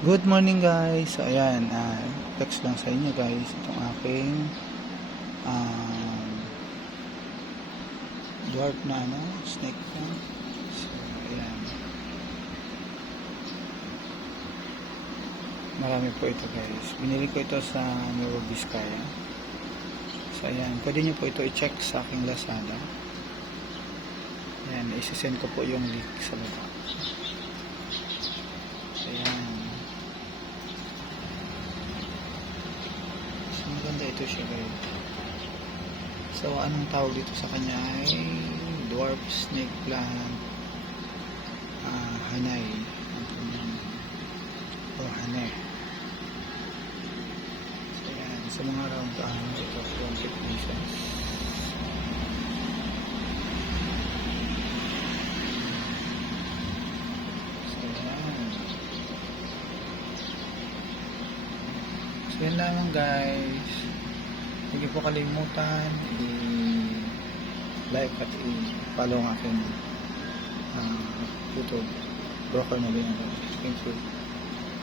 Good morning guys. So ayan, text lang sa inyo guys itong aking dwarf na snake plant. So ayan. Marami po ito guys. Binili ko ito sa Nueva Vizcaya. So ayan, pwede nyo po ito i-check sa aking Lazada. Ayan, isi-send ko po yung link sa baba. Ayan. Maganda ito siya guys. So anong tawag dito sa kanya ay dwarf snake plant hanay o hane. So yan, sa mga round ito 20 pesos. So yan. So yan lamang guys. Hindi po kalimutan i-like at i-follow ang aking YouTube. Broker na rin ako. Thank you.